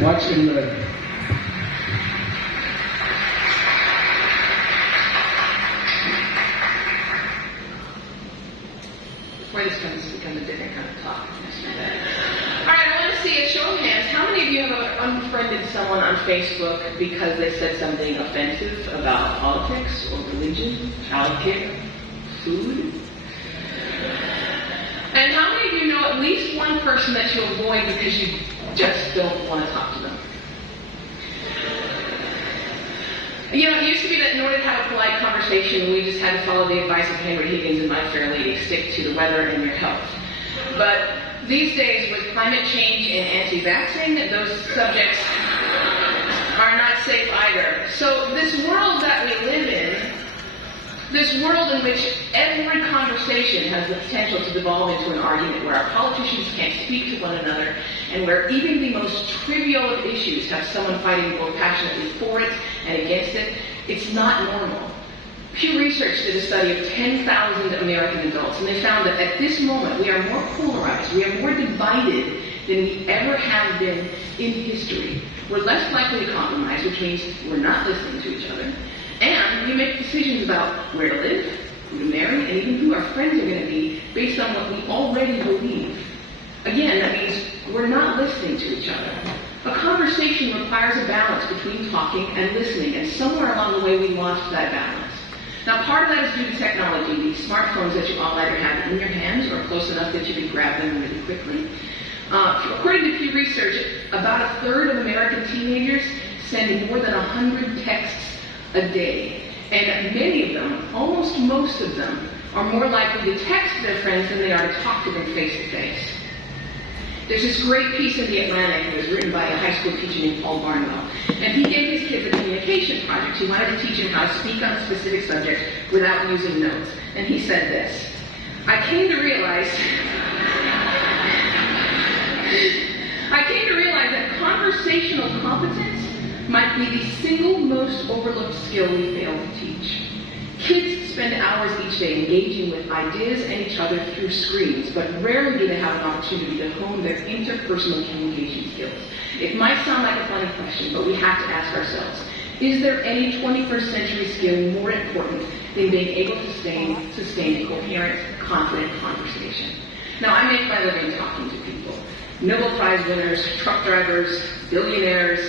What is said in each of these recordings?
Watch and learn. Before this becomes a different kind of talk. Alright, I want to see a show of hands. How many of you have unfriended someone on Facebook because they said something offensive about politics or religion, childcare, food? And how many of you know at least one person that you avoid because you just don't want to talk to them? You know, it used to be that in order to have a polite conversation, we just had to follow the advice of Henry Higgins and My Fair Lady, stick to the weather and your health. But these days, with climate change and anti-vaxxing, those subjects are not safe either. So this world that we live in, this world in which every conversation has the potential to devolve into an argument, where our politicians can't speak to one another, and where even the most trivial of issues have someone fighting both passionately for it and against it, it's not normal. Pew Research did a study of 10,000 American adults, and they found that at this moment we are more polarized, we are more divided than we ever have been in history. We're less likely to compromise, which means we're not listening to each other. And we make decisions about where to live, who to marry, and even who our friends are going to be based on what we already believe. Again, that means we're not listening to each other. A conversation requires a balance between talking and listening, and somewhere along the way we lost that balance. Now, part of that is due to technology, the smartphones that you all either have in your hands or close enough that you can grab them really quickly. According to Pew Research, about a third of American teenagers send more than 100 texts a day. And many of them, almost most of them, are more likely to text their friends than they are to talk to them face to face. There's this great piece in The Atlantic that was written by a high school teacher named Paul Barnwell. And he gave his kids a communication project. He wanted to teach them how to speak on a specific subject without using notes. And he said this: I came to realize that conversational competence might be the single most overlooked skill we fail to teach. Kids spend hours each day engaging with ideas and each other through screens, but rarely do they have an opportunity to hone their interpersonal communication skills. It might sound like a funny question, but we have to ask ourselves, is there any 21st century skill more important than being able to sustain coherent, confident conversation? Now, I make my living talking to people. Nobel Prize winners, truck drivers, billionaires,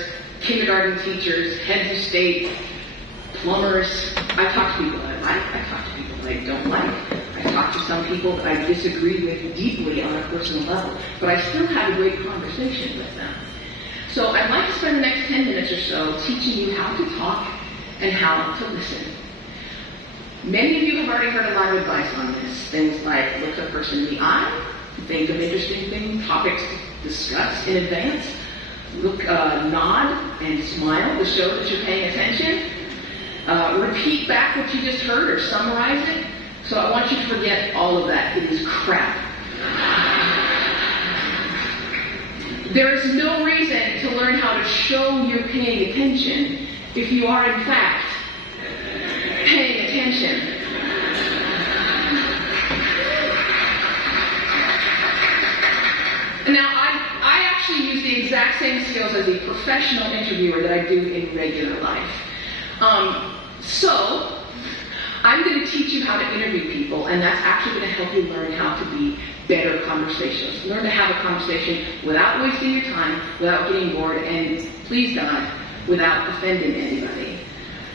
kindergarten teachers, heads of state, plumbers. I talk to people that I like. I talk to people that I don't like. I talk to some people that I disagree with deeply on a personal level. But I still have a great conversation with them. So I'd like to spend the next 10 minutes or so teaching you how to talk and how to listen. Many of you have already heard a lot of advice on this. Things like look a person in the eye, think of interesting topics to discuss in advance, nod and smile to show that you're paying attention. Repeat back what you just heard or summarize it. So I want you to forget all of that. It is crap. There is no reason to learn how to show you're paying attention if you are in fact paying attention. Now, I actually use the exact same skills as a professional interviewer that I do in regular life. So, I'm going to teach you how to interview people, and that's actually going to help you learn how to be better conversationalists. Learn to have a conversation without wasting your time, without getting bored, and please God, without offending anybody.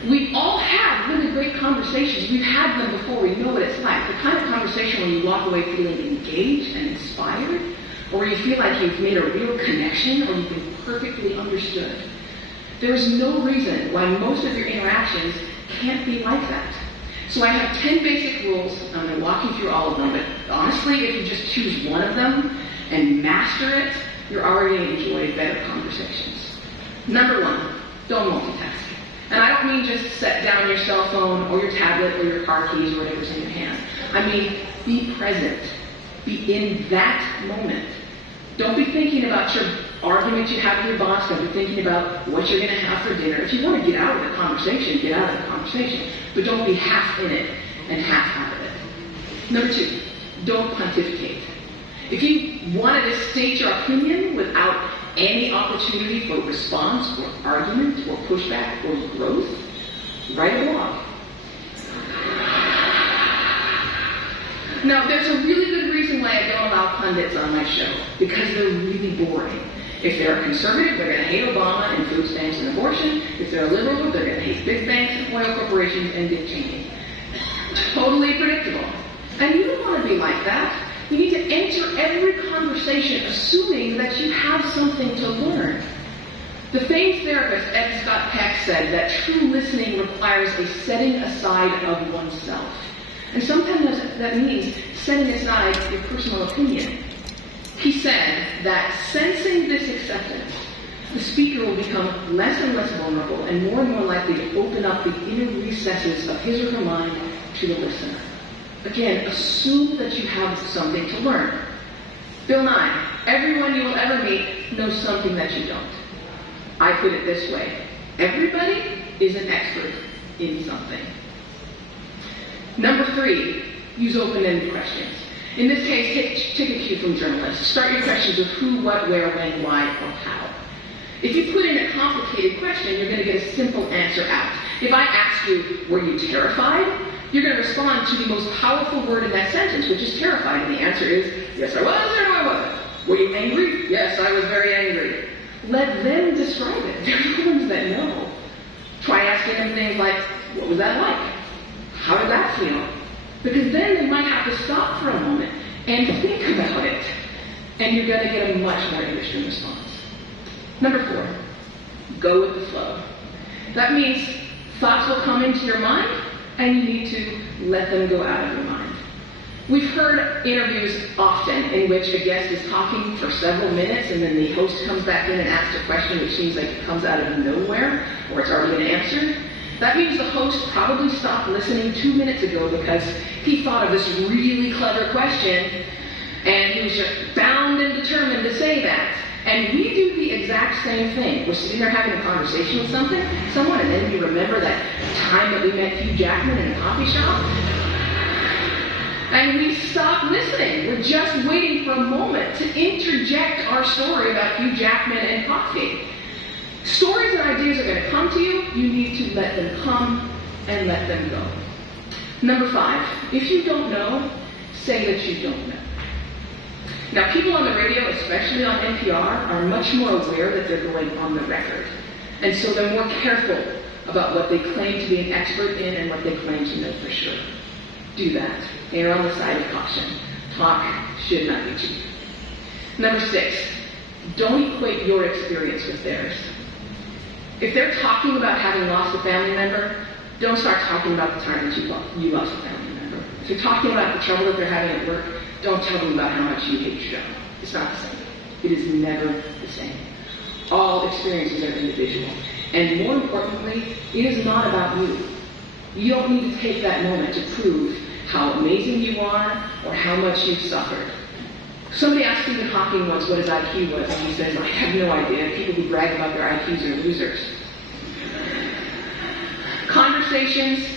We all have really great conversations. We've had them before. We know what it's like. The kind of conversation where you walk away feeling engaged and inspired, or you feel like you've made a real connection, or you've been perfectly understood. There is no reason why most of your interactions can't be like that. So I have 10 basic rules. I'm going to walk you through all of them, but honestly, if you just choose one of them and master it, you're already going to enjoy better conversations. Number one, don't multitask. And I don't mean just set down your cell phone or your tablet or your car keys or whatever's in your hand. I mean, be present. Be in that moment. Don't be thinking about your argument you have with your boss. Don't be thinking about what you're going to have for dinner. If you want to get out of the conversation, get out of the conversation. But don't be half in it and half out of it. Number two, don't pontificate. If you wanted to state your opinion without any opportunity for response or argument or pushback or growth, write a blog. Now, there's a really good reason why I don't allow pundits on my show, because they're really boring. If they're a conservative, they're going to hate Obama and food stamps and abortion. If they're a liberal, they're going to hate big banks and oil corporations and Dick Cheney. Totally predictable. And you don't want to be like that. You need to enter every conversation assuming that you have something to learn. The famed therapist Ed Scott Peck said that true listening requires a setting aside of oneself. And sometimes that means setting aside your personal opinion. He said that sensing this acceptance, the speaker will become less and less vulnerable and more likely to open up the inner recesses of his or her mind to the listener. Again, assume that you have something to learn. Bill Nye, everyone you will ever meet knows something that you don't. I put it this way: everybody is an expert in something. Number 3, use open-ended questions. In this case, take a cue from journalists. Start your questions with who, what, where, when, why, or how. If you put in a complicated question, you're going to get a simple answer out. If I ask you, were you terrified? You're going to respond to the most powerful word in that sentence, which is terrified. And the answer is, yes, I was, or no, I wasn't. Were you angry? Yes, I was very angry. Let them describe it. They're the ones that know. Try asking them things like, what was that like? How did that feel? Because then they might have to stop for a moment and think about it. And you're going to get a much more interesting response. Number 4, go with the flow. That means thoughts will come into your mind, and you need to let them go out of your mind. We've heard interviews often in which a guest is talking for several minutes, and then the host comes back in and asks a question which seems like it comes out of nowhere, or it's already been answered. That means the host probably stopped listening 2 minutes ago because he thought of this really clever question, and he was just bound and determined to say that. And we do the exact same thing. We're sitting there having a conversation with someone, and then you remember that time that we met Hugh Jackman in a coffee shop. And we stop listening. We're just waiting for a moment to interject our story about Hugh Jackman and coffee. Stories and ideas are going to come to you. You need to let them come and let them go. Number 5, if you don't know, say that you don't know. Now, people on the radio, especially on NPR, are much more aware that they're going on the record. And so they're more careful about what they claim to be an expert in and what they claim to know for sure. Do that. Err on the side of caution. Talk should not be cheap. Number 6, don't equate your experience with theirs. If they're talking about having lost a family member, don't start talking about the time that you lost a family member. If you're talking about the trouble that they're having at work, don't tell them about how much you hate your job. It's not the same. It is never the same. All experiences are individual. And more importantly, it is not about you. You don't need to take that moment to prove how amazing you are or how much you've suffered. Somebody asked Stephen Hawking once what his IQ was, and he says, I have no idea. People who brag about their IQs are losers. Conversations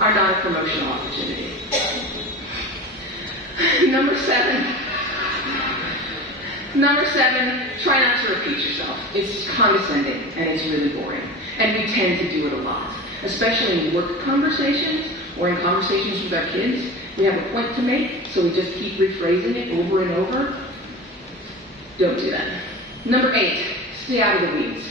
are not a promotional opportunity. Number 7, try not to repeat yourself. It's condescending and it's really boring. And we tend to do it a lot, especially in work conversations or in conversations with our kids. We have a point to make, so we just keep rephrasing it over and over. Don't do that. Number 8, stay out of the weeds.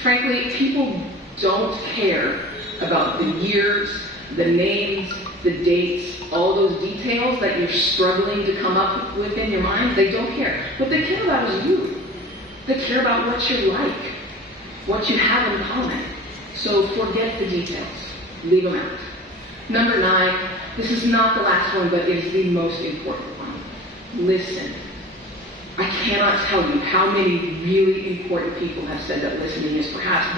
Frankly, people don't care about the years, the names, the dates, all those details that you're struggling to come up with in your mind. They don't care. What they care about is you. They care about what you're like, what you have in common. So forget the details. Leave them out. Number 9, this is not the last one, but it is the most important one. Listen. I cannot tell you how many really important people have said that listening is perhaps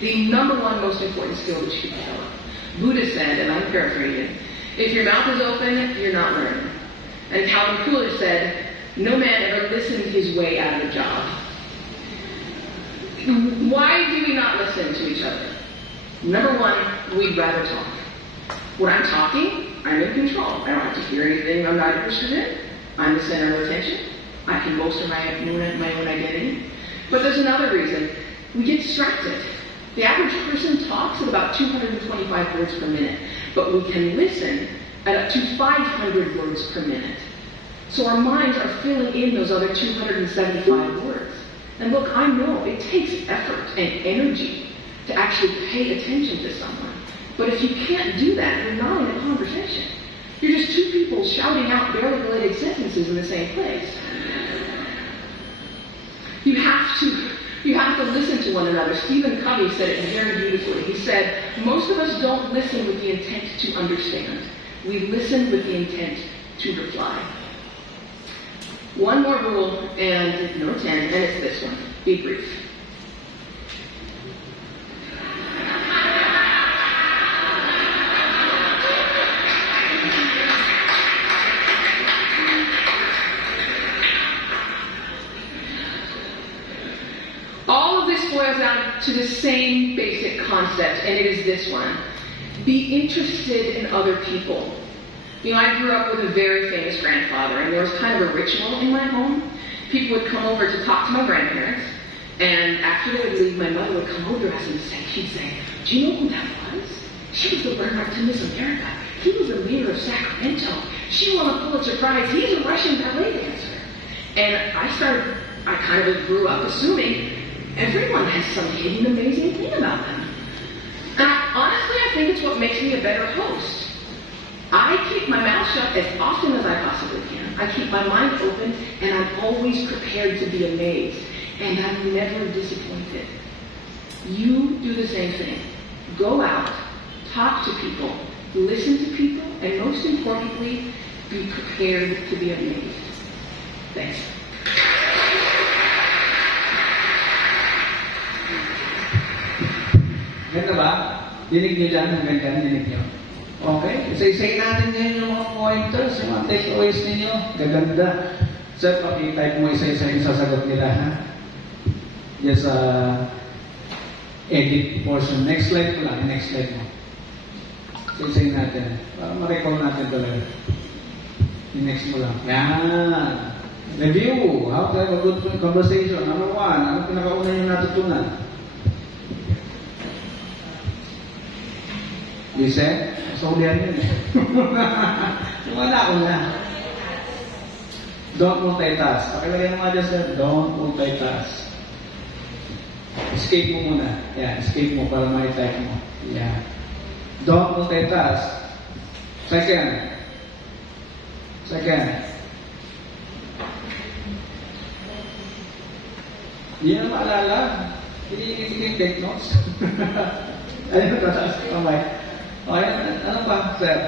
the number one most important skill that you can develop. Buddha said, and I'm paraphrasing, if your mouth is open, you're not learning. And Calvin Coolidge said, no man ever listened his way out of a job. Why do we not listen to each other? Number 1, we'd rather talk. When I'm talking, I'm in control. I don't have to hear anything I'm not interested in. I'm the center of attention. I can bolster my own identity. But there's another reason. We get distracted. The average person talks at about 225 words per minute, but we can listen at up to 500 words per minute. So our minds are filling in those other 275 words. And look, I know it takes effort and energy to actually pay attention to someone. But if you can't do that, you're not in a conversation. You're just two people shouting out barely related sentences in the same place. You have to listen to one another. Stephen Covey said it very beautifully. He said, most of us don't listen with the intent to understand. We listen with the intent to reply. One more rule, and number 10, and it's this one. Be brief. All of this boils down to the same basic concept, and it is this one. Be interested in other people. You know, I grew up with a very famous grandfather, and there was kind of a ritual in my home. People would come over to talk to my grandparents, and after they would leave, my mother would come over to us and she'd say, do you know who that was? She was the runner-up to Miss America. He was the mayor of Sacramento. She won a Pulitzer Prize. He's a Russian ballet dancer. And I kind of grew up assuming everyone has some hidden amazing thing about them. And honestly, I think it's what makes me a better host. I keep my mouth shut as often as I possibly can. I keep my mind open, and I'm always prepared to be amazed. And I'm never disappointed. You do the same thing. Go out, talk to people, listen to people, and most importantly, be prepared to be amazed. Thanks. Ganda ba? Dinig nyo dyan, hanggang dyan, dinig nyo. Okay? Isa-isayin natin ngayon yung mga pointers, yung mga takeaways ninyo. Gaganda. Sir, paki-type mo isa-isa yung sasagot nila, ha? Yes, edit portion. Next slide ko lang, next slide mo. Isa-isayin natin. Para ma-recall natin talaga. Yung next mo lang. Yan. Review. How to have a good conversation. Number 1. Ano pinakauna yung natutunan? Listen, so ulihan yun eh. Wala ko na. Don't multitask. Pakilagay mo nga dyan, sir. Don't multitask. Escape mo muna. Yan, escape mo para ma-type mo. Yan. Don't multitask. Second. Hindi na maalala. Hindi take notes. Ayun, tataas. Okay, ano pa, sir?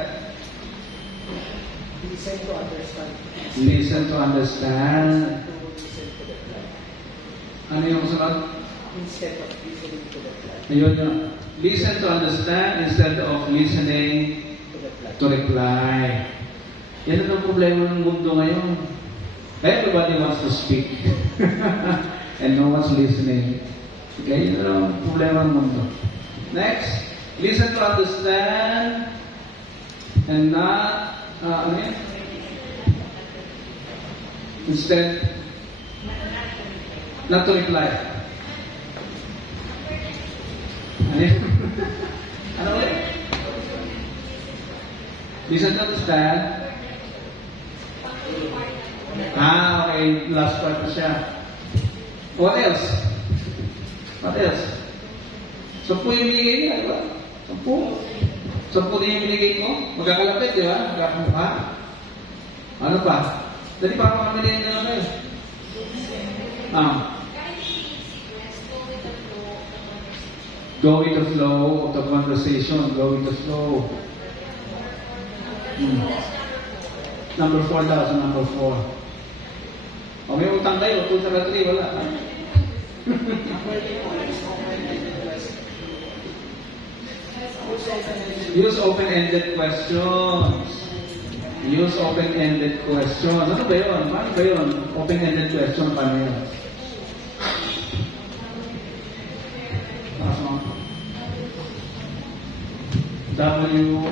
Listen to understand. Listen to understand. Ano yung sunod? Instead of listening to the plan. Ayun yun. Listen to understand instead of listening to reply. Yan ang problema ng mundo ngayon. Everybody wants to speak. And no one's listening. Okay, yan ang problema ng mundo. Next. Listen to understand and not, instead, not to reply. Ano ulit? Listen to understand. Okay. Last part na siya. What else? Sampu yung binigay niya, di ba? Sampu din yung binigay ko. Magkakalapit, di ba? Magkakamukha. Ano pa? Dali pa ako kami rin na kayo. Go with the flow of the conversation. Go with the flow. Number 4 daw, so number 4. O may utang kayo, 2 sa 3, wala. Use open-ended questions. Ano ba yun? Paano ba yun? Open-ended question, paano yun? W